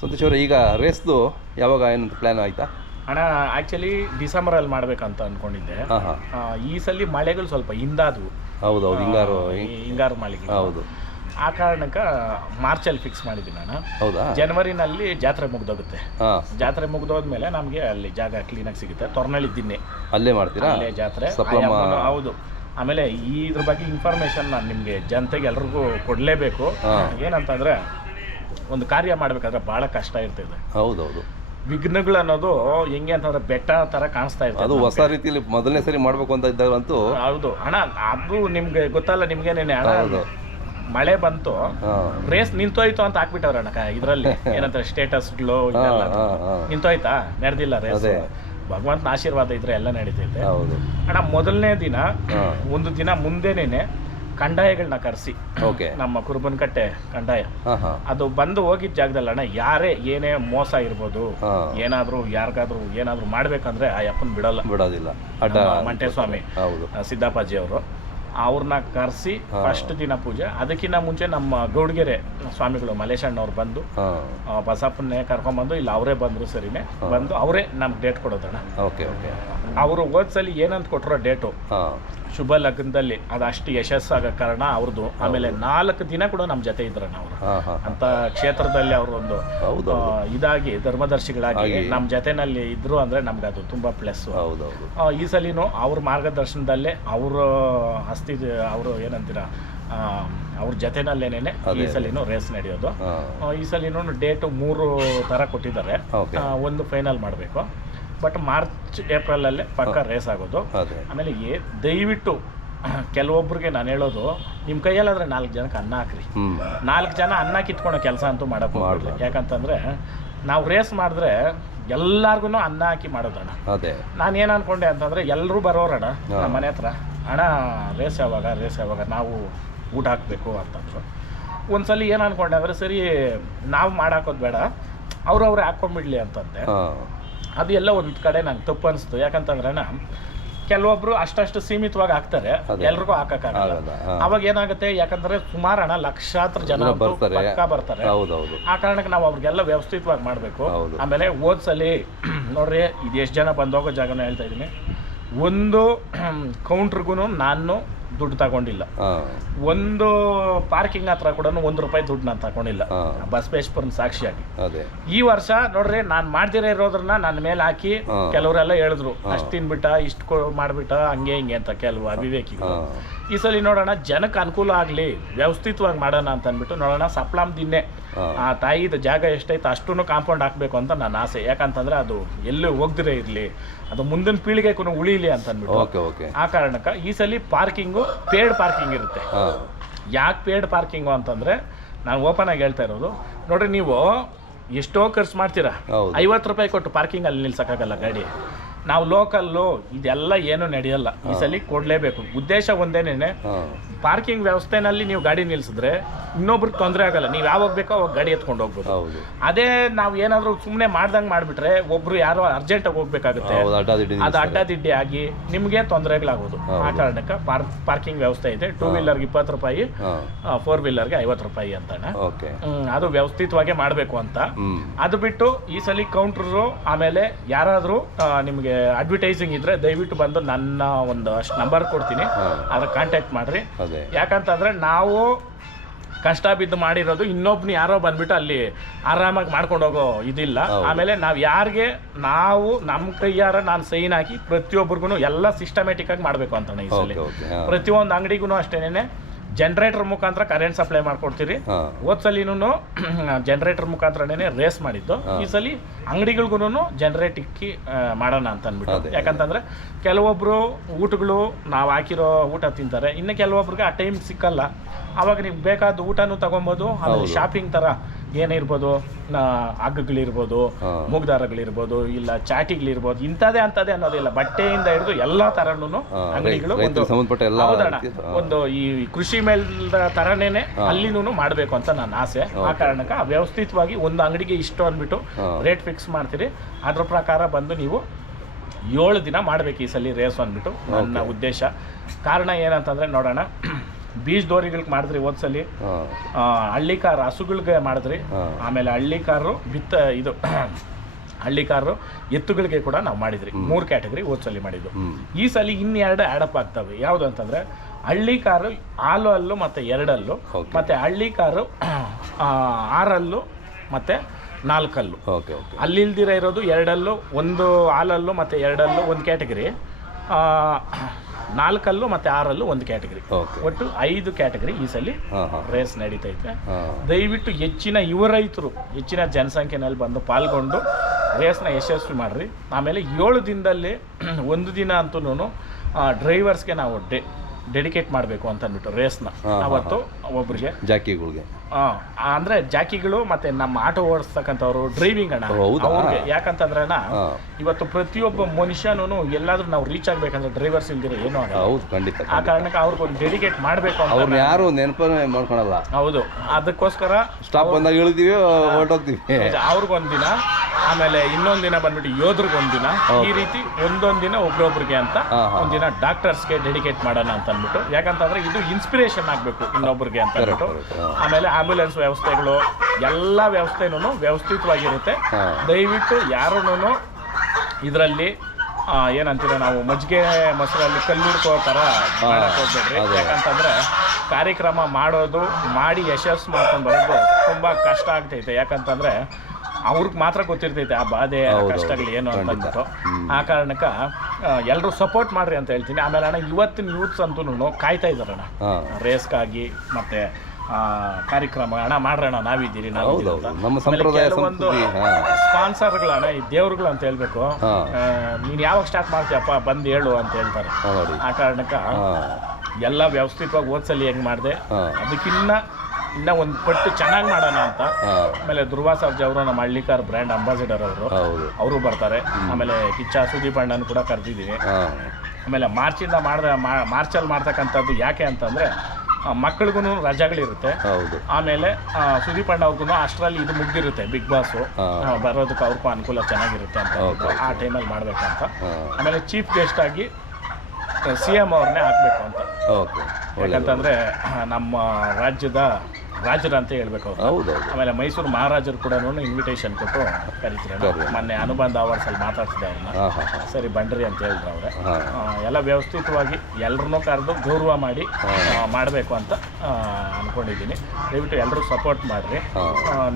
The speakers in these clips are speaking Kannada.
ಸಂತೋಷ್ ಅವರೇ ಈಗ ರೇಸ್ದು ಯಾವಾಗ ಏನಂತ ಪ್ಲ್ಯಾನ್ ಆಯ್ತಾ? ಅಣ್ಣ ಆ್ಯಕ್ಚುಲಿ ಡಿಸೆಂಬರಲ್ಲಿ ಮಾಡ್ಬೇಕಂತ ಅಂದ್ಕೊಂಡಿದ್ದೆ ಹಾಂ ಹಾಂ. ಆ, ಈ ಸಲ ಮಳೆಗಳು ಸ್ವಲ್ಪ ಹಿಂದಾದವು. ಹೌದು ಹೌದು ಹಿಂಗಾರು ಈ ಹಿಂಗಾರು ಮಳೆಗೆ ಹೌದು. ಆ ಕಾರಣಕ್ಕೆ ಮಾರ್ಚಲ್ಲಿ ಫಿಕ್ಸ್ ಮಾಡಿದ್ದೀನಿ ನಾನು. ಹೌದಾ? ಜನವರಿನಲ್ಲಿ ಜಾತ್ರೆ ಮುಗ್ದೋಗುತ್ತೆ. ಹಾಂ. ಜಾತ್ರೆ ಮುಗ್ದೋದ್ಮೇಲೆ ನಮಗೆ ಅಲ್ಲಿ ಜಾಗ ಕ್ಲೀನಾಗಿ ಸಿಗುತ್ತೆ. ತೊರ್ನಳ್ಳಿ ದಿನ್ನೆ. ಅಲ್ಲೇ ಮಾಡ್ತೀರಾ? ಅಲ್ಲೇ ಜಾತ್ರೆ. ಸಪ್ಲಮ್ಮ ಆಯಾಮನು- ಹೌದು. ಆಮೇಲೆ ಈ ಇದ್ರ ಬಗ್ಗೆ ಇನ್ಫಾರ್ಮೇಶನ್ ನಾನು ನಿಮಗೆ ಜನತೆಗೆ ಎಲ್ರಿಗೂ ಕೊಡಲೇಬೇಕು. ಏನಂತಂದ್ರೆ ಒಂದು ಕಾರ್ಯ ಮಾಡಬೇಕಾದ್ರೆ ಬಹಳ ಕಷ್ಟ ಇರ್ತದೆ. ಹೌದೌದು. ಹೌದು ವಿಘ್ನಗಳು ಅನ್ನೋದು ಹೆಂಗೆ ಅಂತಂದ್ರೆ ಬೆಟ್ಟ ತರ ಕಾಣಿಸ್ತಾ ಅದು ಹೊಸ ರೀತಿಯಲ್ಲಿ ಮೊದಲನೇ ಸರಿ ಮಾಡಬೇಕು ಅಂತ ಇದ್ದಾಗಂತೂ ಹೌದು. ಅಣ್ಣ ಅದು ನಿಮ್ಗೆ ಗೊತ್ತಲ್ಲ ನಿಮ್ಗೇನೇನೆ ಅಣ್ಣ ಹೌದು. ಮಳೆ ಬಂತು. ರೇಸ್ ನಿಂತೋಯ್ತು ಅಂತ ಹಾಕ್ಬಿಟ್ಟವ್ರ ಅಣ್ಣ ಇದ್ರಲ್ಲಿ. ಏನಂತಾರೆ ಸ್ಟೇಟಸ್ಗಳು ನಿಂತೋಯ್ತಾ? ನಡೆದಿಲ್ಲ ರೇಸ್. ಭಗವಂತನ ಆಶೀರ್ವಾದ ಇದ್ರೆ ಎಲ್ಲ ನಡೀತೈತೆ. ಅಣ್ಣ ಮೊದಲನೇ ದಿನ ಒಂದು ದಿನ ಮುಂದೆನೇನೆ ಕಂದಾಯಗಳನ್ನ ಕರೆಸಿ. ಓಕೆ. ನಮ್ಮ ಕುರುಬನಕಟ್ಟೆ ಕಟ್ಟೆ ಕಂಡಾಯ ಅದು ಬಂದು ಹೋಗಿದ್ದ ಜಾಗದಲ್ಲಿ ಅಣ್ಣ ಯಾರೇ ಏನೇ ಮೋಸ ಇರ್ಬೋದು ಏನಾದರೂ ಯಾರಿಗಾದ್ರೂ ಏನಾದ್ರೂ ಮಾಡ್ಬೇಕಂದ್ರೆ ಆ ಅಪ್ಪನ್ ಬಿಡಲ್ಲ. ಬಿಡೋದಿಲ್ಲ. ಮಂಟೇಸ್ವಾಮಿ ಸಿದ್ದಪ್ಪಾಜಿ ಅವರು. ಅವ್ರನ್ನ ಕರೆಸಿ ಫಸ್ಟ್ ದಿನ ಪೂಜೆ. ಅದಕ್ಕಿಂತ ಮುಂಚೆ ನಮ್ಮ ಗೌಡ್ಗೆರೆ ಸ್ವಾಮಿಗಳು ಮಲೇಶಣ್ಣವ್ರು ಬಂದು ಆ, ಬಸಪ್ಪನ್ನೇ ಕರ್ಕೊಂಡ್ಬಂದು ಇಲ್ಲಿ ಅವರೇ ಬಂದರು ಸರಿನೇ. ಬಂದು ಅವರೇ ನಮ್ಗೆ ಡೇಟ್ ಕೊಡೋದಣ್ಣ. Okay okay. ಅವರು ಓದ್ಸಲಿ ಏನಂತ ಕೊಟ್ಟರೋ ಡೇಟು. ಶುಭ ಲಗ್ನದಲ್ಲಿ ಅದಷ್ಟು ಯಶಸ್ಸಾಗೋ ಕಾರಣ ಅವ್ರದ್ದು. ಆಮೇಲೆ ನಾಲ್ಕು ದಿನ ಕೂಡ ನಮ್ಮ ಜೊತೆ ಇದ್ರಣ್ಣ ಅವರು. ಅಂತ ಕ್ಷೇತ್ರದಲ್ಲಿ ಅವರೊಂದು ಇದಾಗಿ ಧರ್ಮದರ್ಶಿಗಳಾಗಿ ನಮ್ಮ ಜೊತೆನಲ್ಲಿ ಇದ್ರು ಅಂದ್ರೆ ನಮ್ಗೆ ಅದು ತುಂಬಾ ಪ್ಲಸ್. ಈ ಸಲಿನೂ ಅವ್ರ ಮಾರ್ಗದರ್ಶನದಲ್ಲೇ ಅವರ ಅಸ್ತಿ ಅವರು ಏನಂತೀರ ಅವ್ರ ಜೊತೆನಲ್ಲೇನೆ ಈ ಸಲಿನೂ ರೇಸ್ ನಡೆಯೋದು. ಈ ಸಲಿನೂ ಡೇಟು ಮೂರು ಥರ ಕೊಟ್ಟಿದ್ದಾರೆ. ಒಂದು ಫೈನಲ್ ಮಾಡಬೇಕು. ಬಟ್ ಮಾರ್ಚ್ ಏಪ್ರಿಲಲ್ಲೇ ಪಕ್ಕ ರೇಸ್ ಆಗೋದು. ಆಮೇಲೆ ಏ ದಯವಿಟ್ಟು ಕೆಲವೊಬ್ರಿಗೆ ನಾನು ಹೇಳೋದು ನಿಮ್ಮ ಕೈಯಲ್ಲಾದ್ರೆ ನಾಲ್ಕು ಜನಕ್ಕೆ ಅನ್ನ ಹಾಕ್ರಿ. ನಾಲ್ಕು ಜನ ಅನ್ನ ಕಿತ್ಕೊಳೋ ಕೆಲಸ ಅಂತೂ ಮಾಡಕ್ ಯಾಕಂತಂದ್ರೆ ನಾವು ರೇಸ್ ಮಾಡಿದ್ರೆ ಎಲ್ಲಾರ್ಗು ಅನ್ನ ಹಾಕಿ ಮಾಡೋದಣ್ಣ. ಅದೇ. ನಾನು ಏನು ಅನ್ಕೊಂಡೆ ಅಂತಂದ್ರೆ ಎಲ್ಲರೂ ಬರೋರಣ ನಮ್ಮ ಮನೆ ಹತ್ರ. ಅಣ್ಣ ರೇಸ್ ಯಾವಾಗ ರೇಸ್ ಯಾವಾಗ ನಾವು ಊಟ ಹಾಕಬೇಕು ಅಂತಂದ್ರು. ಒಂದ್ಸಲಿ ಏನು ಅನ್ಕೊಂಡೆ ಅಂದ್ರೆ ಸರಿ ನಾವು ಮಾಡಾಕೋದು ಬೇಡ. ಅವ್ರು ಅವ್ರೆ ಹಾಕೊಂಡ್ಬಿಡ್ಲಿ ಅಂತಂದೆ. ಅದು ಎಲ್ಲ ಒಂದು ಕಡೆ ನಂಗೆ ತಪ್ಪು ಅನಿಸ್ತು. ಯಾಕಂತಂದ್ರೆ ಕೆಲವೊಬ್ಬರು ಕೆಲವೊಬ್ರು ಅಷ್ಟಷ್ಟು ಸೀಮಿತವಾಗಿ ಹಾಕ್ತಾರೆ. ಎಲ್ರಿಗೂ ಹಾಕಕ್ಕಾಗಲ್ಲ. ಅವಾಗ ಏನಾಗುತ್ತೆ ಯಾಕಂದ್ರೆ ಸುಮಾರು ಹಣ ಲಕ್ಷಾಂತರ ಜನ ಬರ್ತಾರೆ. ಪಕ್ಕಾ ಬರ್ತಾರೆ. ಹೌದು ಹೌದು ಆ ಕಾರಣಕ್ಕೆ ನಾವು ಅವ್ರಿಗೆಲ್ಲ ವ್ಯವಸ್ಥಿತವಾಗಿ ಮಾಡಬೇಕು. ಆಮೇಲೆ ಓದ್ಸಲಿ ನೋಡ್ರಿ ಇದು ಎಷ್ಟು ಜನ ಬಂದೋಗೋ ಜಾಗನ ಹೇಳ್ತಾ ಇದ್ದೀನಿ. ಒಂದು ಕೌಂಟ್ರಿಗೂ ನಾನು ದುಡ್ಡು ತಗೊಂಡಿಲ್ಲ. ಒಂದು ಪಾರ್ಕಿಂಗ್ ಹತ್ರ ಕೂಡ ಒಂದು ರೂಪಾಯಿ ದುಡ್ಡು ನಾನು ತಗೊಂಡಿಲ್ಲ. ಬಸವೇಶ್ವರನ ಸಾಕ್ಷಿಯಾಗಿ. ಈ ವರ್ಷ ನೋಡ್ರಿ ನಾನು ಮಾಡ್ದಿರೇ ಇರೋದ್ರನ್ನ ನನ್ನ ಮೇಲೆ ಹಾಕಿ. ಕೆಲವರೆಲ್ಲ ಹೇಳಿದ್ರು. ಅಷ್ಟು ತಿನ್ಬಿಟ್ಟ ಇಷ್ಟು ಮಾಡ್ಬಿಟ್ಟ ಹಂಗೆ ಹಿಂಗೆ ಅಂತ ಕೆಲವು ಅವಿವೇಕಿಗಳು ಈ ಸಲ ನೋಡೋಣ ಜನಕ್ಕೆ ಅನುಕೂಲ ಆಗಲಿ ವ್ಯವಸ್ಥಿತವಾಗಿ ಮಾಡೋಣ ಅಂತ ಅಂದ್ಬಿಟ್ಟು ನೋಡೋಣ ಸಪ್ಲಾಮ್ ದಿನ್ನೆ ಆ ತಾಯಿದ ಜಾಗ ಎಷ್ಟೈತೆ ಅಷ್ಟೂ ಕಾಂಪೌಂಡ್ ಹಾಕಬೇಕು ಅಂತ ನನ್ನ ಆಸೆ. ಯಾಕಂತಂದ್ರೆ ಅದು ಎಲ್ಲೂ ಹೋಗ್ದಿರೇ ಇರಲಿ ಅದು ಮುಂದಿನ ಪೀಳಿಗೆ ಪೀಳಿಗೆಗೂ ಉಳಿಲಿ ಅಂತ ಅಂದ್ಬಿಟ್ಟು ಆ ಕಾರಣಕ್ಕೆ ಈ ಸಲ ಪಾರ್ಕಿಂಗು ಪೇಡ್ ಪಾರ್ಕಿಂಗ್ ಇರುತ್ತೆ. ಯಾಕೆ ಪೇಡ್ ಪಾರ್ಕಿಂಗು ಅಂತಂದರೆ ನಾನು ಓಪನ್ ಆಗಿ ಹೇಳ್ತಾ ಇರೋದು ನೋಡ್ರಿ ನೀವು ಎಷ್ಟೋ ಖರ್ಚು ಮಾಡ್ತೀರಾ? ಐವತ್ತು ರೂಪಾಯಿ ಕೊಟ್ಟು ಪಾರ್ಕಿಂಗ್ ಅಲ್ಲಿ ನಿಲ್ಸಕ್ಕಾಗಲ್ಲ ಗಾಡಿ. ನಾವು ಲೋಕಲ್ಲು ಇದೆಲ್ಲ ಏನು ನಡೆಯಲ್ಲ. ಈ ಸಲ ಕೊಡಲೇಬೇಕು. ಉದ್ದೇಶ ಒಂದೇನೇನೆ ಪಾರ್ಕಿಂಗ್ ವ್ಯವಸ್ಥೆನಲ್ಲಿ ನೀವು ಗಾಡಿ ನಿಲ್ಸಿದ್ರೆ ಇನ್ನೊಬ್ರಿಗೆ ತೊಂದರೆ ಆಗಲ್ಲ. ನೀವು ಯಾವಾಗ ಬೇಕೋ ಅವಾಗ ಗಾಡಿ ಎತ್ಕೊಂಡು ಹೋಗ್ಬೋದು. ಅದೇ ನಾವು ಏನಾದರೂ ಸುಮ್ಮನೆ ಮಾಡ್ದಂಗೆ ಮಾಡಿಬಿಟ್ರೆ ಒಬ್ರು ಯಾರೋ ಅರ್ಜೆಂಟಾಗಿ ಹೋಗ್ಬೇಕಾಗುತ್ತೆ. ಅದು ಅಡ್ಡಾದಿಡ್ಡಿ ಆಗಿ ನಿಮಗೆ ತೊಂದರೆಗಳಾಗೋದು. ಆ ಕಾರಣಕ್ಕೆ ಪಾರ್ಕಿಂಗ್ ವ್ಯವಸ್ಥೆ ಇದೆ. ಟೂ ವೀಲರ್ಗೆ ಇಪ್ಪತ್ತು ರೂಪಾಯಿ ಫೋರ್ ವೀಲರ್ಗೆ ಐವತ್ತು ರೂಪಾಯಿ ಅಂತಣ್ಣ ಅದು ವ್ಯವಸ್ಥಿತವಾಗಿ ಮಾಡಬೇಕು ಅಂತ. ಅದು ಬಿಟ್ಟು ಈ ಸಲ ಕೌಂಟ್ರು ಆಮೇಲೆ ಯಾರಾದರೂ ನಿಮಗೆ ಅಡ್ವರ್ಟೈಸಿಂಗ್ ಇದ್ರೆ ದಯವಿಟ್ಟು ಬಂದು ನನ್ನ ಒಂದು ಅಷ್ಟು ನಂಬರ್ ಕೊಡ್ತೀನಿ. ಅದ್ರ ಕಾಂಟ್ಯಾಕ್ಟ್ ಮಾಡ್ರಿ. ಯಾಕಂತಂದ್ರೆ ನಾವು ಕಷ್ಟ ಬಿದ್ದು ಮಾಡಿರೋದು ಇನ್ನೊಬ್ನು ಯಾರೋ ಬಂದ್ಬಿಟ್ಟು ಅಲ್ಲಿ ಆರಾಮಾಗಿ ಮಾಡ್ಕೊಂಡು ಹೋಗೋ ಇದಿಲ್ಲ ಆಮೇಲೆ ನಾವು ಯಾರಿಗೆ ನಾವು ನಮ್ಮ ಕೈಯಾರ ನಾನು ಸೈನ್ ಹಾಕಿ ಪ್ರತಿಯೊಬ್ಬರಿಗೂ ಎಲ್ಲ ಸಿಸ್ಟಮ್ಯಾಟಿಕ್ ಆಗಿ ಮಾಡಬೇಕು ಅಂತ ಈ ಸಲ. ಪ್ರತಿಯೊಂದು ಅಂಗಡಿಗೂ ಅಷ್ಟೇನೆ ಜನರೇಟರ್ ಮುಖಾಂತರ ಕರೆಂಟ್ ಸಪ್ಲೈ ಮಾಡ್ಕೊಡ್ತೀರಿ. ಹಾಂ. ಹೋದ್ ಸಲಿನೂ ಜನರೇಟರ್ ಮುಖಾಂತರನೇ ರೇಸ್ ಮಾಡಿದ್ದು. ಈ ಸಲ ಅಂಗಡಿಗಳಿಗೂ ಜನರೇಟ್ ಇಕ್ಕಿ ಮಾಡೋಣ ಅಂತ ಅಂದ್ಬಿಟ್ಟು ಯಾಕಂತಂದ್ರೆ ಕೆಲವೊಬ್ರು ಊಟಗಳು ನಾವು ಹಾಕಿರೋ ಊಟ ತಿಂತಾರೆ. ಇನ್ನು ಕೆಲವೊಬ್ರಿಗೆ ಆ ಟೈಮ್ ಸಿಕ್ಕಲ್ಲ. ಅವಾಗ ನಿಮ್ಗೆ ಬೇಕಾದ ಊಟನೂ ತಗೊಬೋದು ಶಾಪಿಂಗ್ ಥರ ಏನಿರ್ಬೋದು ಇರ್ಬೋದು ಹಗ್ಗಗಳಿರ್ಬೋದು ಮೂಗ್ದಾರಗಳಿರ್ಬೋದು ಇಲ್ಲ ಚಾಟಿಗಳಿರ್ಬೋದು ಇಂಥದೇ ಅಂತದೇ ಅನ್ನೋದಿಲ್ಲ. ಬಟ್ಟೆಯಿಂದ ಹಿಡಿದು ಎಲ್ಲಾ ತರನು ಅಂಗಡಿಗಳು ಒಂದು ಸಂಬಂಧಪಟ್ಟ ಎಲ್ಲ ಹೌದಣ್ಣ ಒಂದು ಈ ಕೃಷಿ ಮೇಲ್ದ ತರನೇನೆ ಅಲ್ಲಿನೂ ಮಾಡಬೇಕು ಅಂತ ನನ್ನ ಆಸೆ. ಆ ಕಾರಣಕ್ಕೆ ವ್ಯವಸ್ಥಿತವಾಗಿ ಒಂದು ಅಂಗಡಿಗೆ ಇಷ್ಟು ಅಂದ್ಬಿಟ್ಟು ರೇಟ್ ಫಿಕ್ಸ್ ಮಾಡ್ತೀರಿ. ಅದ್ರ ಪ್ರಕಾರ ಬಂದು ನೀವು ಏಳು ದಿನ ಮಾಡ್ಬೇಕು ಈ ಸಲ ರೇಸ್ ಅಂದ್ಬಿಟ್ಟು ನನ್ನ ಉದ್ದೇಶ. ಕಾರಣ ಏನಂತಂದ್ರೆ ನೋಡೋಣ. ಬೀಜ್ ದೋರಿಗಳಿಗೆ ಮಾಡಿದ್ರಿ ಆ, ಹಳ್ಳಿ ಕಾರ್ ಹಸುಗಳಿಗೆ ಮಾಡಿದ್ರಿ. ಆಮೇಲೆ ಹಳ್ಳಿ ಕಾರು ಬಿತ್ತ ಇದು ಹಳ್ಳಿ ಕಾರು ಎತ್ತುಗಳಿಗೆ ಕೂಡ ನಾವು ಮಾಡಿದ್ರಿ. ಮೂರು ಕ್ಯಾಟಗರಿ ಓದ್ಸಲಿ ಮಾಡಿದ್ದು. ಈ ಸಲ ಇನ್ನೆರಡು ಆ್ಯಡಪ್ ಆಗ್ತವೆ. ಯಾವುದು ಅಂತಂದ್ರೆ ಹಳ್ಳಿ ಕಾರು ಹಾಲು ಮತ್ತೆ ಮತ್ತು ಎರಡಲ್ಲು ಮತ್ತೆ ಹಳ್ಳಿ ಕಾರು ಆರಲ್ಲು ಮತ್ತು ನಾಲ್ಕಲ್ಲು. ಓಕೆ ಓಕೆ ಅಲ್ಲಿಲ್ದಿರ ಇರೋದು ಎರಡಲ್ಲು ಒಂದು ಹಾಲಲ್ಲು ಮತ್ತು ಎರಡಲ್ಲು ಒಂದು ಕ್ಯಾಟಗರಿ ನಾಲ್ಕಲ್ಲು ಮತ್ತೆ ಆರಲ್ಲೂ ಒಂದು ಕ್ಯಾಟಗರಿ. ಒಟ್ಟು ಐದು ಕ್ಯಾಟಗರಿ ಈ ಸಲ ರೇಸ್ ನಡೀತೈತೆ ದಯವಿಟ್ಟು ಹೆಚ್ಚಿನ ಯುವ ರೈತರು ಹೆಚ್ಚಿನ ಜನಸಂಖ್ಯೆನಲ್ಲಿ ಬಂದು ಪಾಲ್ಗೊಂಡು ರೇಸ್ನ ಯಶಸ್ವಿ ಮಾಡ್ರಿ. ಆಮೇಲೆ ಏಳು ದಿನದಲ್ಲಿ ಒಂದು ದಿನ ಅಂತೂ ಡ್ರೈವರ್ಸ್ಗೆ ನಾವು ಡೆ ಡೆಡಿಕೇಟ್ ಮಾಡಬೇಕು ಅಂತ ಅಂದ್ಬಿಟ್ಟು ರೇಸ್ನ ಅವತ್ತು ಒಬ್ಬರಿಗೆ ಜಾಕಿಗಳಿಗೆ. ಆ, ಅಂದ್ರೆ ಜಾಕಿಗಳು ಮತ್ತೆ ನಮ್ಮ ಆಟೋ ಓಡಿಸ್ತಕ್ಕಂಥವ್ರು ಡ್ರೈವಿಂಗ್ ಅಣ್ಣ? ಅವ್ರಿಗೆ. ಯಾಕಂತಂದ್ರೆ ಇವತ್ತು ಪ್ರತಿಯೊಬ್ಬ ಮನುಷ್ಯನೂ ಎಲ್ಲಾದ್ರೂ ನಾವು ರೀಚ್ ಆಗ್ಬೇಕಂದ್ರೆ ಡ್ರೈವರ್ಸ್ ಇಲ್ದಿರ ಏನೋ ಹೌದು ಖಂಡಿತ ಆ ಕಾರಣಕ್ಕೆ ಅವ್ರಿಗೊಂದು ಡೆಡಿಕೇಟ್ ಮಾಡಬೇಕು ಅವ್ರನ್ನ ಯಾರು ನೆನಪನ್ನೇ ಮಾಡ್ಕೊಳಲ್ಲ. ಹೌದು. ಅದಕ್ಕೋಸ್ಕರ ಸ್ಟಾಪ್ ಬಂದಾಗ ಇಳಿದೀವಿ ಹೊರಟೋಗ್ತೀವಿ. ಅವ್ರಿಗೊಂದಿನ ದಿನ ಆಮೇಲೆ ಇನ್ನೊಂದು ದಿನ ಬಂದ್ಬಿಟ್ಟು ಯೋಧರಿಗೆ ದಿನ. ಈ ರೀತಿ ಒಂದೊಂದು ದಿನ ಒಬ್ರೊಬ್ರಿಗೆ ಅಂತ. ಒಂದಿನ ಡಾಕ್ಟರ್ಸ್ಗೆ ಡೆಡಿಕೇಟ್ ಮಾಡೋಣ ಅಂತ ಅಂದ್ಬಿಟ್ಟು. ಯಾಕಂತಂದ್ರೆ ಇದು ಇನ್ಸ್ಪಿರೇಷನ್ ಆಗಬೇಕು ಇನ್ನೊಬ್ರಿಗೆ ಅಂತ ಅಂದ್ಬಿಟ್ಟು. ಆಮೇಲೆ ಆಂಬ್ಯುಲೆನ್ಸ್ ವ್ಯವಸ್ಥೆಗಳು ಎಲ್ಲ ವ್ಯವಸ್ಥೆನೂ ವ್ಯವಸ್ಥಿತವಾಗಿರುತ್ತೆ. ದಯವಿಟ್ಟು ಯಾರೂನು ಇದರಲ್ಲಿ ಏನಂತೀರ ನಾವು ಮಜ್ಜಿಗೆ ಮೊಸರಲ್ಲಿ ಕಲ್ಲು ಹುಡ್ಕೋ ಥರ ಹೋಗ್ಬೇಡ್ರಿ. ಯಾಕಂತಂದ್ರೆ ಕಾರ್ಯಕ್ರಮ ಮಾಡೋದು ಮಾಡಿ ಯಶಸ್ಸು ಮಾಡ್ಕೊಂಡು ಬರೋದು ತುಂಬ ಕಷ್ಟ ಆಗ್ತೈತೆ. ಯಾಕಂತಂದ್ರೆ ಅವ್ರಿಗೆ ಮಾತ್ರ ಗೊತ್ತಿರ್ತೈತೆ ಆ ಬಾಧೆ ಆ ಹೌದು, ಕಷ್ಟಗಳು ಏನು ಅಂತ ಆ ಕಾರಣಕ್ಕ ಎಲ್ಲರೂ ಸಪೋರ್ಟ್ ಮಾಡ್ರಿ ಅಂತ ಹೇಳ್ತೀನಿ. ಆಮೇಲೆ ಅಣ್ಣ ಇವತ್ತಿನ ಯೂತ್ಸ್ ಅಂತೂ ಕಾಯ್ತಾ ಇದ್ದಾರಣ್ಣ ಅಣ್ಣ. ರೇಸ್ಗಾಗಿ ಮತ್ತೆ ಆ, ಕಾರ್ಯಕ್ರಮ ಅಣ್ಣ ಮಾಡ್ರಣ ನಾವಿದ್ದೀರಿ ಸಂಪ್ರದಾಯ ಕೆಲವೊಂದು ಸಂಸ್ಕೃತಿ, ಹಾ. ಈ ದೇವ್ರುಗಳು ಅಂತ ಹೇಳ್ಬೇಕು. ನೀನು ಯಾವಾಗ ಸ್ಟಾರ್ಟ್ ಮಾಡ್ತೀಯಪ್ಪ ಬಂದು ಹೇಳು ಅಂತ ಹೇಳ್ತಾರೆ. ಆ ಕಾರಣಕ್ಕೆ ಎಲ್ಲ ವ್ಯವಸ್ಥಿತವಾಗಿ ಓದ್ಸಲಿ ಹೆಂಗ್ ಮಾಡಿದೆ. ಅದಕ್ಕಿನ್ನ ಇನ್ನ ಒಂದು ಪಟ್ಟು ಚೆನ್ನಾಗಿ ಮಾಡೋಣ ಅಂತ. ಆಮೇಲೆ ದುರ್ವಾ ಸರ್ಜಿ ಅವರು ನಮ್ಮ ಹಳ್ಳಿಕಾರ್ ಬ್ರ್ಯಾಂಡ್ ಅಂಬಾಸಿಡರ್ ಅವರು. ಹೌದು. ಅವರು ಬರ್ತಾರೆ. ಆಮೇಲೆ ಕಿಚ್ಚ ಸುದೀಪ್ ಅಣ್ಣನ ಕೂಡ ಕರೆದಿದ್ದೀವಿ ಆಮೇಲೆ ಮಾರ್ಚಿಂದ ಮಾಡಿದ ಮಾರ್ಚಲ್ಲಿ ಮಾಡ್ತಕ್ಕಂಥದ್ದು ಯಾಕೆ ಅಂತಂದರೆ ಮಕ್ಕಳಿಗೂ ರಜಾಗಳಿರುತ್ತೆ. ಹೌದು. ಆಮೇಲೆ ಸುದೀಪ್ ಅಣ್ಣ ಅವ್ರಿಗೂ ಅಷ್ಟರಲ್ಲಿ ಇದು ಮುಗ್ದಿರುತ್ತೆ ಬಿಗ್ ಬಾಸ್. ಬರೋದಕ್ಕೆ ಅವ್ರಿಗೂ ಅನುಕೂಲ ಚೆನ್ನಾಗಿರುತ್ತೆ ಅಂತ. ಆ ಟೈಮಲ್ಲಿ ಮಾಡ್ಬೇಕಂತ. ಆಮೇಲೆ ಚೀಫ್ ಗೆಸ್ಟ್ ಆಗಿ ಸಿ ಎಂ ಅವ್ರನ್ನೇ ಹಾಕಬೇಕು ಅಂತ. ಓಕೆ ಯಾಕಂತಂದರೆ ನಮ್ಮ ರಾಜ್ಯದ ರಾಜರು ಅಂತ ಹೇಳ್ಬೇಕು ಹೌದು ಆಮೇಲೆ ಮೈಸೂರು ಮಹಾರಾಜರು ಕೂಡ ಇನ್ವಿಟೇಷನ್ ಕೊಟ್ಟು ಕರೀತಾರೆ. ಕರಿ. ಮೊನ್ನೆ ಅನುಬಂಧ ಅವಾರ್ಡ್ಸಲ್ಲಿ ಮಾತಾಡ್ತಿದ್ದೆ ಅವ್ರನ್ನ. ಸರಿ ಬಂಡ್ರಿ ಅಂತ ಹೇಳಿದ್ರು ಅವ್ರೆ. ಎಲ್ಲ ವ್ಯವಸ್ಥಿತವಾಗಿ ಎಲ್ಲರನ್ನೂ ಕರೆದು ಗೌರವ ಮಾಡಿ ಮಾಡಬೇಕು ಅಂತ ಅಂದ್ಕೊಂಡಿದ್ದೀನಿ ದಯವಿಟ್ಟು ಎಲ್ಲರೂ ಸಪೋರ್ಟ್ ಮಾಡಿರಿ.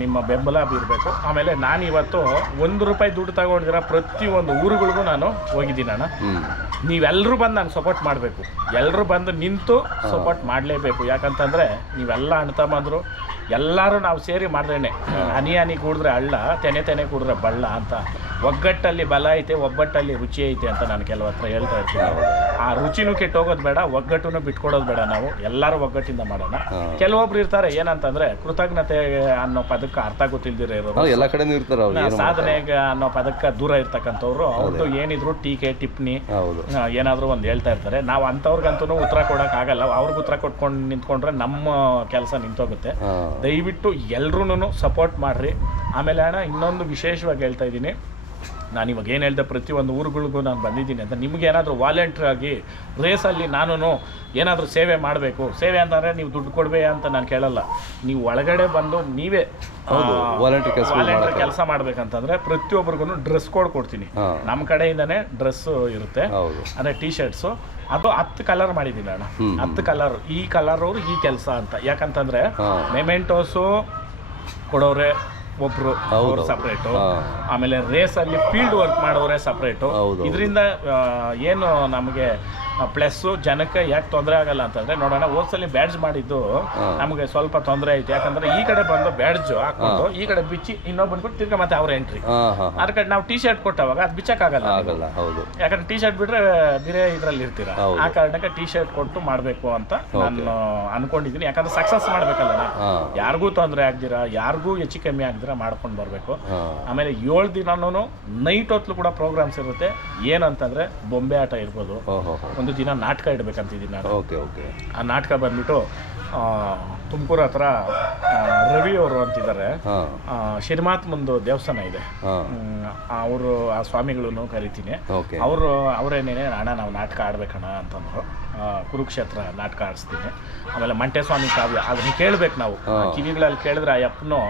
ನಿಮ್ಮ ಬೆಂಬಲ ಬೀರಬೇಕು ಆಮೇಲೆ ನಾನು ಇವತ್ತು ಒಂದು ರೂಪಾಯಿ ದುಡ್ಡು ತಗೊಂಡಿರೋ ಪ್ರತಿಯೊಂದು ಊರುಗಳಿಗೂ ನಾನು ಹೋಗಿದ್ದೀನಿ ಅಣ್ಣ. ನೀವೆಲ್ಲರೂ ಬಂದು ನಂಗೆ ಸಪೋರ್ಟ್ ಮಾಡಬೇಕು. ಎಲ್ಲರೂ ಬಂದು ನಿಂತು ಸಪೋರ್ಟ್ ಮಾಡಲೇಬೇಕು. ಯಾಕಂತಂದರೆ ನೀವೆಲ್ಲ ಅಣ್ಣ ತಮ್ಮಂದ್ರು ಎಲ್ಲರೂ ನಾವು ಸೇರಿ ಮಾಡ್ದೇನೆ ಹನಿ ಹನಿ ಕೂಡಿದ್ರೆ ಹಳ್ಳ ತೆನೆ ತೆನೆ ಕೂಡಿದ್ರೆ ಬಳ್ಳ ಅಂತ. ಒಗ್ಗಟ್ಟಲ್ಲಿ ಬಲ ಐತೆ ಒಬ್ಬಟ್ಟಲ್ಲಿ ರುಚಿ ಐತೆ ಅಂತ ನಾನು ಕೆಲವು ಹತ್ರ ಹೇಳ್ತಾ ಇರ್ತೀನಿ. ಆ ರುಚಿನೂ ಕೆಟ್ಟೋಗೋದು ಬೇಡ ಒಗ್ಗಟ್ಟನ್ನು ಬಿಟ್ಕೊಡೋದು ಬೇಡ ನಾವು. ಎಲ್ಲರೂ ಒಗ್ಗಟ್ಟಿಂದ ಮಾಡೋಣ. ಕೆಲವೊಬ್ರು ಇರ್ತಾರೆ ಏನಂತಂದ್ರೆ ಕೃತಜ್ಞತೆ ಅನ್ನೋ ಪದಕ್ಕೆ ಅರ್ಥ ಗೊತ್ತಿಲ್ದಿರ ಇರೋರು. ಎಲ್ಲ ಕಡೆನೂ ಇರ್ತಾರೆ ಸಾಧನೆಗೆ ಅನ್ನೋ ಪದಕ್ಕೆ ದೂರ ಇರ್ತಕ್ಕಂಥವ್ರು. ಅವ್ರದ್ದು ಏನಿದ್ರು ಟೀಕೆ ಟಿಪ್ಪಣಿ ಏನಾದರೂ ಒಂದು ಹೇಳ್ತಾ ಇರ್ತಾರೆ. ನಾವು ಅಂಥವ್ರಿಗಂತೂ ಉತ್ತರ ಆಗಲ್ಲ. ಅವ್ರಿಗೆ ಉತ್ತರ ಕೊಟ್ಕೊಂಡು ನಿಂತ್ಕೊಂಡ್ರೆ ನಮ್ಮ ಕೆಲಸ ನಿಂತೋಗುತ್ತೆ. ದಯವಿಟ್ಟು ಎಲ್ರೂ ಸಪೋರ್ಟ್ ಮಾಡಿರಿ. ಆಮೇಲೆ ಅಣ್ಣ ಇನ್ನೊಂದು ವಿಶೇಷವಾಗಿ ಹೇಳ್ತಾ ಇದ್ದೀನಿ. ನಾನು ಇವಾಗ ಏನು ಹೇಳ್ದೆ ಪ್ರತಿಯೊಂದು ಊರುಗಳಿಗೂ ನಾನು ಬಂದಿದ್ದೀನಿ ಅಂತ ನಿಮಗೆ ಏನಾದರೂ ವಾಲಂಟ್ರಿ ಆಗಿ ರೇಸಲ್ಲಿ ನಾನು ಏನಾದರೂ ಸೇವೆ ಮಾಡಬೇಕು. ಸೇವೆ ಅಂತಂದರೆ ನೀವು ದುಡ್ಡು ಕೊಡ್ಬೇ ಅಂತ ನಾನು ಕೇಳಲ್ಲ. ನೀವು ಒಳಗಡೆ ಬಂದು ನೀವೇ ವಾಲಂಟ್ರಿ ಮಾಡಕ್ಕೆ. ಕೆಲಸ ಮಾಡ್ಬೇಕಂತಂದ್ರೆ ಪ್ರತಿಯೊಬ್ಬರಿಗೂ ಡ್ರೆಸ್ ಕೋಡ್ ಕೊಡ್ತೀನಿ. ನಮ್ಮ ಕಡೆಯಿಂದನೇ ಡ್ರೆಸ್ಸು ಇರುತ್ತೆ. ಅಂದರೆ ಟೀ ಶರ್ಟ್ಸು ಅದು ಹತ್ತು ಕಲರ್ ಮಾಡಿದ್ದೀನಿ ಅಣ್ಣ. ಹತ್ತು ಕಲರ್ ಈ ಕಲರ್ ಅವರು ಈ ಕೆಲಸ ಅಂತ. ಯಾಕಂತಂದ್ರೆ ಮೆಮೆಂಟೋಸು ಕೊಡೋರೆ ಒಬ್ರು ಅವ್ರು. ಸಪ್ರೇಟು ಆಮೇಲೆ ರೇಸಲ್ಲಿ ಫೀಲ್ಡ್ ವರ್ಕ್ ಮಾಡೋರೇ ಸಪ್ರೇಟು. ಇದರಿಂದ ಏನು ನಮಗೆ ಪ್ಲಸ್ಸು ಜನಕ್ಕೆ ಯಾಕೆ ತೊಂದರೆ ಆಗಲ್ಲ ಅಂತಂದ್ರೆ ನೋಡೋಣ ಹೋದ್ಸಲಿ ಬ್ಯಾಡ್ಜ್ ಮಾಡಿದ್ದು ನಮಗೆ ಸ್ವಲ್ಪ ತೊಂದರೆ ಆಯ್ತು ಯಾಕಂದ್ರೆ ಈ ಕಡೆ ಬಂದು ಬ್ಯಾಡ್ಜ್ ಹಾಕೊಂಡು ಈ ಕಡೆ ಬಿಚ್ಚಿ ಇನ್ನೊಬ್ಬ ಬಂದ್ಬಿಟ್ಟು ತಿರ್ಗಾ ಮತ್ತೆ ಅವ್ರ ಎಂಟ್ರಿ ಅದ್ರ ಕಡೆ ನಾವು ಟಿ ಶರ್ಟ್ ಕೊಟ್ಟವಾಗ ಅದು ಬಿಚ್ಚಕ್ಕಾಗಲ್ಲ. ಆಗಲ್ಲ ಹೌದು. ಯಾಕಂದ್ರೆ ಟಿ ಶರ್ಟ್ ಬಿಟ್ರೆ ಬೇರೆ ಇದ್ರಲ್ಲಿ ಇರ್ತೀರಾ. ಆ ಕಾರಣಕ್ಕೆ ಟಿ ಶರ್ಟ್ ಕೊಟ್ಟು ಮಾಡಬೇಕು ಅಂತ ನಾನು ಅನ್ಕೊಂಡಿದ್ದೀನಿ. ಯಾಕಂದ್ರೆ ಸಕ್ಸಸ್ ಮಾಡ್ಬೇಕಲ್ಲ ಯಾರಿಗೂ ತೊಂದರೆ ಆಗ್ದಿರ ಯಾರಿಗೂ ಹೆಚ್ಚು ಕಮ್ಮಿ ಆಗ್ದಿರಾ ಮಾಡ್ಕೊಂಡು ಬರಬೇಕು. ಆಮೇಲೆ ಏಳು ದಿನನೂ ನೈಟ್ ಹೊತ್ತು ಕೂಡ ಪ್ರೋಗ್ರಾಮ್ಸ್ ಇರುತ್ತೆ. ಏನಂತಂದ್ರೆ ಬೊಂಬೆ ಆಟ ಇರ್ಬೋದು. ಒಂದು ದಿನ ನಾಟಕ ಇಡ್ಬೇಕಂತಿದ್ದೀನಿ ನಾನು. Okay okay. ಆ ನಾಟಕ ಬಂದ್ಬಿಟ್ಟು ತುಮಕೂರು ಹತ್ರ ರವಿ ಅವರು ಅಂತಿದ್ದಾರೆ. ಶಿರ್ಮಾತ್ ಒಂದು ಶಿರ್ಮಾತ್ಮಂದು ದೇವಸ್ಥಾನ ಇದೆ. ಅವರು ಆ ಸ್ವಾಮಿಗಳನ್ನು ಕರಿತೀನಿ. ಅವರು ಅವರೇನೇನೆ ಅಣ್ಣ ನಾವು ನಾಟಕ ಆಡ್ಬೇಕಣ್ಣ ಅಂತಂದ್ರು. ಕುರುಕ್ಷೇತ್ರ ನಾಟಕ ಆಡಿಸ್ತೀನಿ. ಆಮೇಲೆ ಮಂಟೆಸ್ವಾಮಿ ಕಾವ್ಯ ಅದನ್ನ ಕೇಳ್ಬೇಕು ನಾವು. ಕಿವಿಗಳಲ್ಲಿ ಕೇಳಿದ್ರೆ ಆ ಯಪ್ಪನು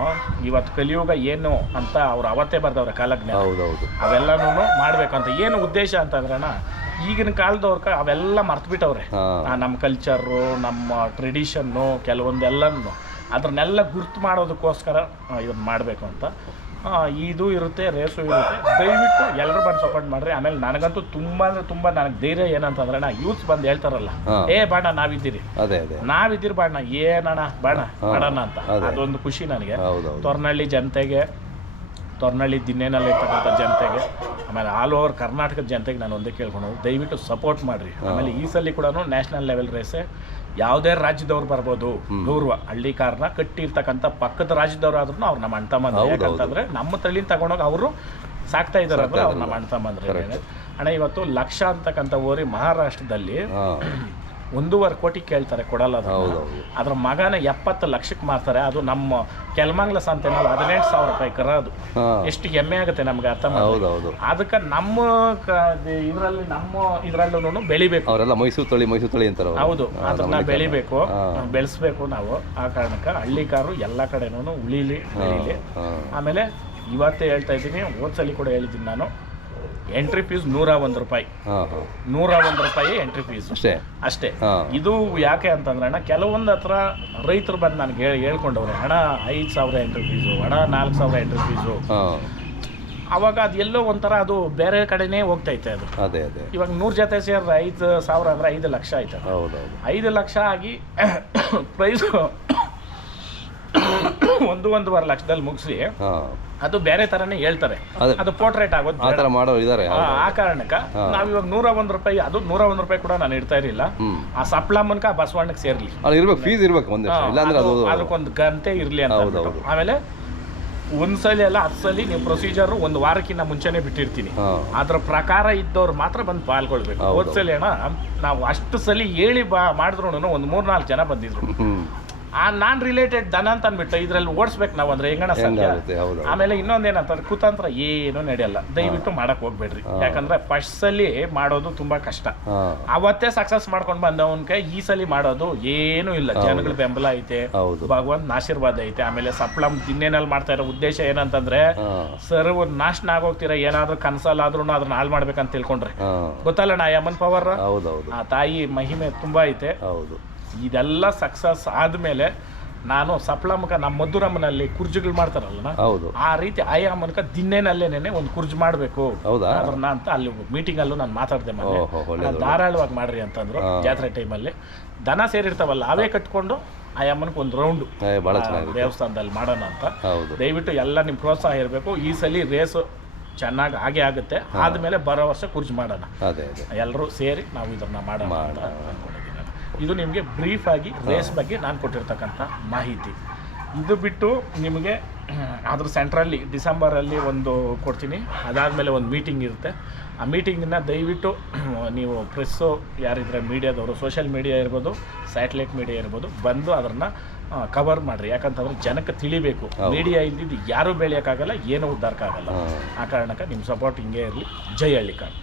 ಇವತ್ತು ಕಲಿಯುಗ ಏನು? ಅಂತ ಅವ್ರು ಅವತ್ತೇ ಬರ್ದವ್ರ ಕಾಲಜ್ಞ ಅವೆಲ್ಲನೂ ಅವೆಲ್ಲನೂ ಮಾಡ್ಬೇಕಂತ. ಏನು ಉದ್ದೇಶ ಅಂತಂದ್ರಣ್ಣ ಈಗಿನ ಕಾಲದವ್ರ ಅವೆಲ್ಲ ಮರ್ತ್ಬಿಟ್ಟವ್ರೆ. ನಮ್ಮ ಕಲ್ಚರು ನಮ್ಮ ಟ್ರೆಡಿಷನ್ನು ಕೆಲವೊಂದೆಲ್ಲನೂ. ಅದನ್ನೆಲ್ಲ ಗುರ್ತು ಮಾಡೋದಕ್ಕೋಸ್ಕರ ಇದನ್ನು ಮಾಡಬೇಕು ಅಂತ. ಇದು ಇರುತ್ತೆ ರೇಸು ಇರುತ್ತೆ. ದಯವಿಟ್ಟು ಎಲ್ಲರೂ ಬಂದು ಸಪೋರ್ಟ್ ಮಾಡ್ರಿ. ಆಮೇಲೆ ನನಗಂತೂ ತುಂಬಾ ಅಂದ್ರೆ ತುಂಬಾ ನನಗೆ ಧೈರ್ಯ ಏನಂತಂದ್ರೆ ನಾ ಯೂತ್ ಬಂದು ಹೇಳ್ತಾರಲ್ಲ. ಏ ಬಾಣ ನಾವಿದ್ದೀರಿ. ನಾವಿದ್ದೀರಿ ಬಾಣ ಏನಣ್ಣ ಬಾಣ. ಮಾಡೋಣ ಅಂತ. ಅದೇ. ಅದೊಂದು ಖುಷಿ ನನಗೆ. ತೊರ್ನಹಳ್ಳಿ ಜನತೆಗೆ ತೊರ್ನಹಳ್ಳಿ ದಿನ್ನೇನಲ್ಲಿ ಇರ್ತಕ್ಕಂಥ ಜನತೆಗೆ ಆಮೇಲೆ ಆಲ್ ಓವರ್ ಕರ್ನಾಟಕದ ಜನತೆಗೆ ನಾನು ಒಂದೇ ಕೇಳ್ಕೊಂಡು ದಯವಿಟ್ಟು ಸಪೋರ್ಟ್ ಮಾಡಿರಿ. ಆಮೇಲೆ ಈ ಸಲ ಕೂಡ ನ್ಯಾಷನಲ್ ಲೆವೆಲ್ ರೇಸೆ ಯಾವುದೇ ರಾಜ್ಯದವ್ರು ಬರ್ಬೋದು ಗೌರವ ಹಳ್ಳಿ ಕಾರ್ನ ಕಟ್ಟಿರ್ತಕ್ಕಂಥ ಪಕ್ಕದ ರಾಜ್ಯದವ್ರು ಆದ್ರೂ ಅವ್ರು ನಮ್ಮ ಅಣ್ಣ ತಮ್ಮ. ಯಾಕಂತಂದ್ರೆ ನಮ್ಮ ತಳ್ಳಿ ತಗೊಂಡೋಗಿ ಅವರು ಸಾಕ್ತಾ ಇದ್ದಾರೆ ಅಂದ್ರೆ ಅವ್ರು ನಮ್ಮ ಅಣ್ಣ ತಮ್ಮಂದ್ರೆ ಅಣ್ಣ ಇವತ್ತು ಲಕ್ಷ ಅಂತಕ್ಕಂಥ ಓರಿ ಮಹಾರಾಷ್ಟ್ರದಲ್ಲಿ ಒಂದೂವರೆ ಕೋಟಿ ಕೇಳ್ತಾರೆ ಕೊಡಲ್ಲ. ಹೌದೌದು ಅದ್ರ ಮಗನ ಎಪ್ಪತ್ತು ಲಕ್ಷಕ್ಕೆ ಮಾರ್ತಾರೆ. ಅದು ನಮ್ಮ ಕೆಲ್ಮಂಗ್ಲ ಸಂತೆನಲ್ಲಿ ಹದಿನೆಂಟು ಸಾವಿರ ರೂಪಾಯಿ ಕರ ಅದು. ಎಷ್ಟು ಹೆಮ್ಮೆ ಆಗುತ್ತೆ ನಮ್ಗೆ ಅರ್ಥ ಹೌದೌದು ಅದಕ್ಕೆ ನಮ್ಮ ಇದರಲ್ಲಿ ನಮ್ಮ ಇದರಲ್ಲೂ ಬೆಳಿಬೇಕು. ಅವರೆಲ್ಲ ಮೈಸೂರು ತಳಿ ಮೈಸೂರು ತಳಿ ಅಂತಾರೆ ಹೌದು ಅದನ್ನ ಬೆಳಿಬೇಕು. ಬೆಳೆಸ್ಬೇಕು ನಾವು. ಆ ಕಾರಣಕ್ಕೆ ಹಳ್ಳಿ ಕಾರು ಎಲ್ಲ ಕಡೆನೂ ಉಳಿಲಿ ಬೆಳೀಲಿ. ಆಮೇಲೆ ಇವತ್ತೇ ಹೇಳ್ತಾ ಇದ್ದೀನಿ ಹೋದ್ಸಲಿ ಕೂಡ ಹೇಳಿದ್ದೀನಿ ನಾನು. ಎಂಟ್ರಿ ಫೀಸ್ ನೂರ ಒಂದು ರೂಪಾಯಿ. ನೂರ ಒಂದು ರೂಪಾಯಿ ಎಂಟ್ರಿ ಫೀಸ್ ಅಷ್ಟೇ? ಅಷ್ಟೇ. ಇದು ಯಾಕೆ ಅಂತಂದ್ರೆ ಅಣ್ಣ ಕೆಲವೊಂದು ಹತ್ರ ರೈತರು ಬಂದು ನನಗೆ ಹೇಳಿ ಹೇಳ್ಕೊಂಡವ್ರೆ ಹಣ ಐದು ಸಾವಿರ ಎಂಟ್ರಿ ಫೀಸು ಹಣ ನಾಲ್ಕು ಸಾವಿರ ಎಂಟ್ರಿ ಫೀಸು ಅವಾಗ ಅದು ಎಲ್ಲೋ ಒಂಥರ ಅದು ಬೇರೆ ಕಡೆನೇ ಹೋಗ್ತೈತೆ ಅದು. ಅದೇ ಅದೇ. ಇವಾಗ ನೂರು ಜೊತೆ ಸೇರಿದ್ರೆ ಐದು ಸಾವಿರ ಅಂದ್ರೆ ಐದು ಲಕ್ಷ ಆಯ್ತು ಹೌದೌದು. ಐದು ಲಕ್ಷ ಆಗಿ ಪ್ರೈಸು ಒಂದು ಒಂದೂವರೆ ಲಕ್ಷದಲ್ಲಿ ಮುಗಿಸಿ ಹಾಂ. ಅದು ಬೇರೆ ತರನೇ ಹೇಳ್ತಾರೆ. ಅದೇ. ಪೋರ್ಟ್ರೇಟ್ ಆಗೋದು ಆ ಥರ ಮಾಡೋರು ಇದ್ದಾರೆ ಆ ಕಾರಣಕ್ಕೆ ನಾವ್ ಇವಾಗ ನೂರ ಒಂದ್ ರೂಪಾಯಿ ಅದು ನೂರ ಒಂದ್ ರೂಪಾಯಿ ಕೂಡ ನಾನು ಇಡ್ತಾ ಇರಲಿಲ್ಲ. ಆ ಸಪ್ಲಮ್ಮನ್ಕ ಆ ಬಸವಣ್ಣಕ್ಕೆ ಸೇರ್ಲಿ. ಅಲ್ಲಿ ಇರ್ಬೇಕು ಫೀಸ್ ಇರ್ಬೇಕು ಒಂದಿಷ್ಟು ಇಲ್ಲಾಂದ್ರೆ ಅದು ಅದಕ್ಕೊಂದು ಗಂಟೆ ಇರ್ಲಿ ಅಂತ ಅಂದ್ಬಿಟ್ಟು. ಆಮೇಲೆ ಒಂದ್ಸಲಿ ಅಲ್ಲ ಹತ್ತು ಸಲ ನೀವು ಪ್ರೊಸೀಜರ್ ಒಂದು ವಾರಕ್ಕಿಂತ ಮುಂಚೆನೆ ಬಿಟ್ಟಿರ್ತೀನಿ. ಅದ್ರ ಪ್ರಕಾರ ಇದ್ದವ್ರು ಮಾತ್ರ ಬಂದು ಪಾಲ್ಗೊಳ್ಬೇಕು. ಹೌದು. ಹೋದ್ಸಲಿ ಅಣ್ಣ ನಾವು ಅಷ್ಟು ಸಲ ಹೇಳಿ ಬಾ ಮಾಡಿದ್ರು ಒಂದು ಮೂರ್ನಾಲ್ಕು ಜನ ಬಂದಿದ್ರು. ಆ ನಾನ್ ರಿಲೇಟೆಡ್ ದನ ಅಂತ ಅಂದ್ಬಿಟ್ಟು ಇದ್ರಲ್ಲಿ ಓಡಿಸ್ಬೇಕು ನಾವು ಅಂದ್ರೆ ಹೆಂಗಣ ಸಾಧ್ಯ ಹೆಂಗಾಗುತ್ತೆ? ಹೌದು ಆಮೇಲೆ ಇನ್ನೊಂದೇನಂತಂದ್ರೆ ಕುತಂತ್ರ ಏನು ನಡೆಯಲ್ಲ. ದಯವಿಟ್ಟು ಮಾಡಕ್ ಹೋಗ್ಬೇಡ್ರಿ. ಯಾಕಂದ್ರೆ ಫಸ್ಟ್ ಸಲಿ ಮಾಡೋದು ತುಂಬಾ ಕಷ್ಟ. ಹಾಂ. ಅವತ್ತೇ ಸಕ್ಸಸ್ ಮಾಡ್ಕೊಂಡು ಕೈ ಈ ಸಲಿ ಮಾಡೋದು ಏನೂ ಇಲ್ಲ. ಜನಗಳ ಬೆಂಬಲ ಐತೆ. ಹೌದು. ಭಗವಂತನ ಆಶೀರ್ವಾದ ಐತೆ. ಆಮೇಲೆ ಸಪ್ಲಮ್ ದಿನ್ನೇನಲ್ಲಿ ಮಾಡ್ತಾ ಇರೋ ಉದ್ದೇಶ ಏನಂತಂದ್ರೆ ಹಾಂ. ಸರ್ ಒಂದು ನಾಶನ ಆಗೋಗ್ತೀರಾ? ಏನಾದ್ರೂ ಕನಸಲ್ಲಾದ್ರೂ ಅದನ್ನ ಹಾಳು ಮಾಡ್ಬೇಕಂತ ತಿಳ್ಕೊಂಡ್ರೆ. ಗೊತ್ತಲ್ಲಣ್ಣ ಗೊತ್ತಲ್ಲ ನಾ ಯಮನ್ ಪವರ್? ಹೌದೌದು ಆ ತಾಯಿ ಮಹಿಮೆ ತುಂಬಾ ಐತೆ. ಹೌದು. ಇದೆಲ್ಲ ಸಕ್ಸಸ್ ಆದಮೇಲೆ ನಾನು ಸಪ್ಲಮ್ಮಕ ನಮ್ಮ ಮಧುರಮ್ಮನಲ್ಲಿ ಕುರ್ಜಿಗಳು ಮಾಡ್ತಾರಲ್ಲ ಹೌದು. ಆ ರೀತಿ ಆಯಾ ಮೂಲಕ ದಿನ್ನೇನಲ್ಲೇನೆ ಒಂದು ಕುರ್ಜು ಮಾಡಬೇಕು. ಅದನ್ನ ಅಂತ ಅಲ್ಲಿ ಮೀಟಿಂಗ್ ಅಲ್ಲೂ ನಾನು ಮಾತಾಡಿದೆ ಮೊನ್ನೆ. ಧಾರಾಳವಾಗಿ ಮಾಡ್ರಿ ಅಂತಂದ್ರು. ಜಾತ್ರೆ ಟೈಮಲ್ಲಿ ದನ ಸೇರಿರ್ತಾವಲ್ಲ ಅವೇ ಕಟ್ಕೊಂಡು ಆಯಮ್ಮನಕ್ಕೆ ಒಂದು ರೌಂಡ್ ದೇವಸ್ಥಾನದಲ್ಲಿ ಮಾಡೋಣ ಅಂತ. ದಯವಿಟ್ಟು ಎಲ್ಲ ನಿಮ್ಮ ಪ್ರೋತ್ಸಾಹ ಇರಬೇಕು. ಈ ಸಲ ರೇಸು ಚೆನ್ನಾಗಿ ಹಾಗೆ ಆಗುತ್ತೆ. ಆದ್ಮೇಲೆ ಬರೋ ವರ್ಷ ಕುರ್ಜಿ ಮಾಡೋಣ. ಎಲ್ಲರೂ ಸೇರಿ ನಾವು ಇದನ್ನ ಮಾಡೋಣ ಅಂತ. ಇದು ನಿಮಗೆ ಬ್ರೀಫ್ ಆಗಿ ರೇಸ್ ಬಗ್ಗೆ ನಾನು ಕೊಟ್ಟಿರ್ತಕ್ಕಂಥ ಮಾಹಿತಿ. ಇದು ಬಿಟ್ಟು ನಿಮಗೆ ಅದ್ರ ಸೆಂಟ್ರಲ್ಲಿ ಡಿಸೆಂಬರಲ್ಲಿ ಒಂದು ಕೊಡ್ತೀನಿ. ಅದಾದಮೇಲೆ ಒಂದು ಮೀಟಿಂಗ್ ಇರುತ್ತೆ. ಆ ಮೀಟಿಂಗನ್ನ ದಯವಿಟ್ಟು ನೀವು ಪ್ರೆಸ್ಸು ಯಾರಿದ್ರೆ ಮೀಡಿಯಾದವರು ಸೋಷಿಯಲ್ ಮೀಡಿಯಾ ಇರ್ಬೋದು ಸ್ಯಾಟಲೈಟ್ ಮೀಡಿಯಾ ಇರ್ಬೋದು ಬಂದು ಅದನ್ನು ಕವರ್ ಮಾಡಿರಿ. ಯಾಕಂತಂದ್ರೆ ಜನಕ್ಕೆ ತಿಳಿಬೇಕು. ಮೀಡಿಯಾ ಇಲ್ದಿದ್ದು ಯಾರೂ ಬೆಳೆಯೋಕ್ಕಾಗಲ್ಲ ಏನೂ ಉದ್ದಾರಕ್ಕಾಗಲ್ಲ ಆ ಕಾರಣಕ್ಕೆ ನಿಮ್ಮ ಸಪೋರ್ಟ್ ಹಿಂಗೆ ಇರಲಿ. ಜೈ ಹಳ್ಳಿಕಾರ್.